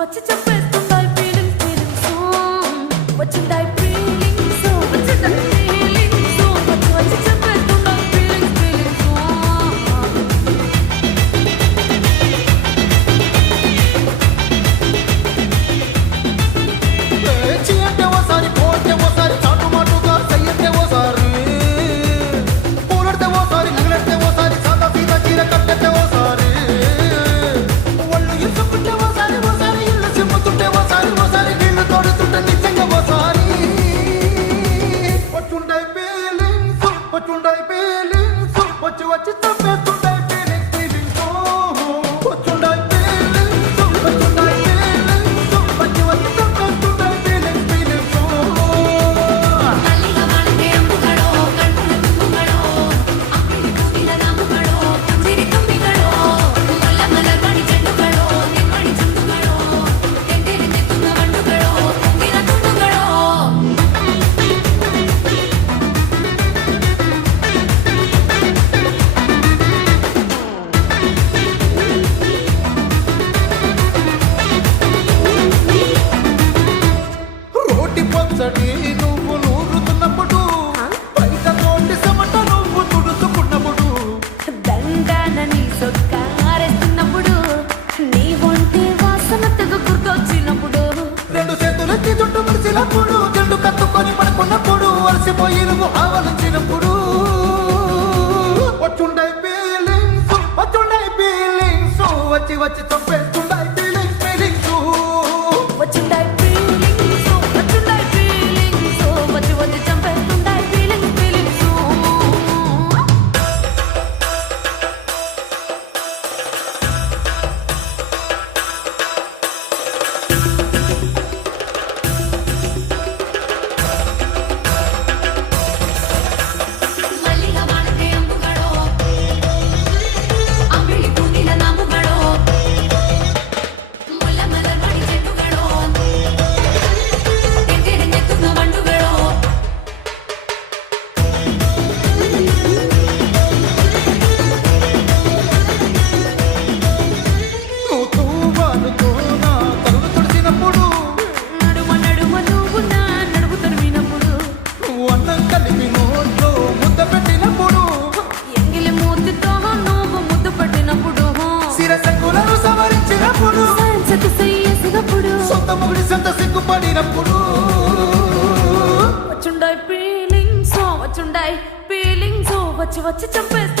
వచ్చి చెప్పేస్తుంటాయి feelings feelings వచ్చింటాయి feelings వచ్చింటాయి feelings వచ్చి చెప్పేస్తుంటాయి feelings feelings చీయంటే ఓసారి పోతే ఓసారి చాటు మాటుగా సయ్యంటే ఓసారి పూలడితే ఓసారి నగలడితే ఓసారి సాదా సీదా చీర కట్టెతే ఓసారి ఒళ్ళు ఇసుకుంటే ఓసారి ఓసారి ఇల్లు సిమ్ముతుంటే ఓసారి ఓసారి నీళ్లు తోడుతుంటే నిజంగా ఓసారి వచ్చుంటాయి ఫీలింగ్స్ వచ్చి వచ్చి తప్పేస్తుంటాయి ఫీలింగ్స్ ఫీలింగ్స్ వచ్చుంటాయి ఫీలింగ్స్ వచ్చి వచ్చి తప్పేస్తుంటాయి ఫీలింగ్స్ ఫీలింగ్స్ రోటి పచ్చడి నువ్వు నూరుతున్నప్పుడు బయట రోటి సమట నువ్వు తుడుచుకున్నప్పుడు దండానని సొక్కారేస్తున్నప్పుడు నీ ఒంటి వాసన తెగ గుర్తొచ్చినప్పుడు రెండు చేతులెత్తి చుట్టూ ముడిచినప్పుడు జండు కత్తుకొని పడుకున్నప్పుడు అలసిపోయి నువ్వు ఆవలించినప్పుడు వచ్చుండాయి ఫీలింగ్స్ వచ్చి వచ్చి చంపేస్తుండాయి ఫీలింగ్స్ ఫీలింగ్స్ వచ్చింటాయి ఫీలింగ్స్ వచ్చింటాయి ఫీలింగ్స్ వచ్చి వచ్చి చంపేస్తుంటాయి ఫీలింగ్స్ ఫీలింగ్స్ నువ్వు తూవాలుతో నా తలను తుడిచినప్పుడు నడుమ నడుమ నువ్వు నా నడుము తరిమినప్పుడు నువ్వు అన్నం కలిపి నోట్లో ముద్ద పెట్టినప్పుడు ఎంగిలి మూతితో నువ్వు ముద్దు పట్టినప్పుడు శిరసకులను సవరించినప్పుడు సైన్సకు సయ్యేసినప్పుడు సొంత మొగుడి సొంత సిగ్గుపడినప్పుడు వచ్చుండాయి ఫీలింగ్స్ వచ్చుండాయి ఫీలింగ్స్ వచ్చి వచ్చి చంపేస్తా